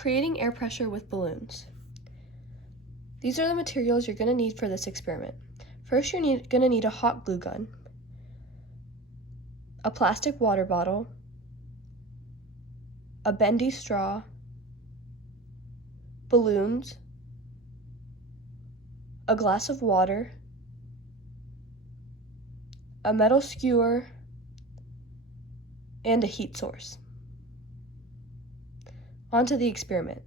Creating air pressure with balloons. These are the materials you're going to need for this experiment. First, you're going to need a hot glue gun, a plastic water bottle, a bendy straw, balloons, a glass of water, a metal skewer, and a heat source. On to the experiment.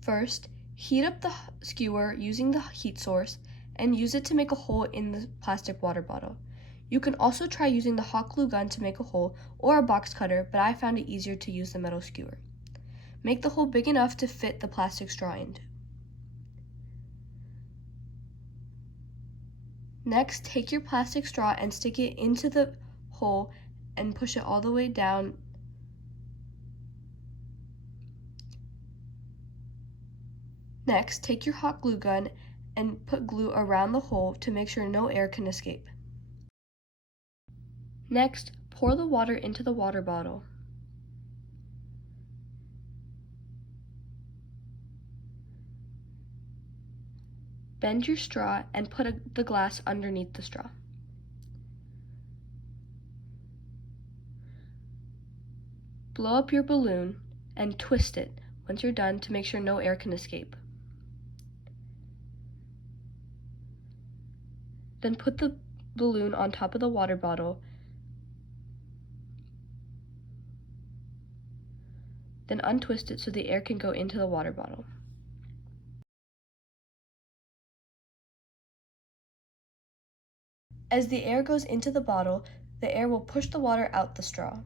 First, heat up the skewer using the heat source and use it to make a hole in the plastic water bottle. You can also try using the hot glue gun to make a hole or a box cutter, but I found it easier to use the metal skewer. Make the hole big enough to fit the plastic straw into. Next, take your plastic straw and stick it into the hole and push it all the way down. Next, take your hot glue gun and put glue around the hole to make sure no air can escape. Next, pour the water into the water bottle. Bend your straw and put the glass underneath the straw. Blow up your balloon and twist it once you're done to make sure no air can escape. Then put the balloon on top of the water bottle. Then untwist it so the air can go into the water bottle. As the air goes into the bottle, the air will push the water out the straw.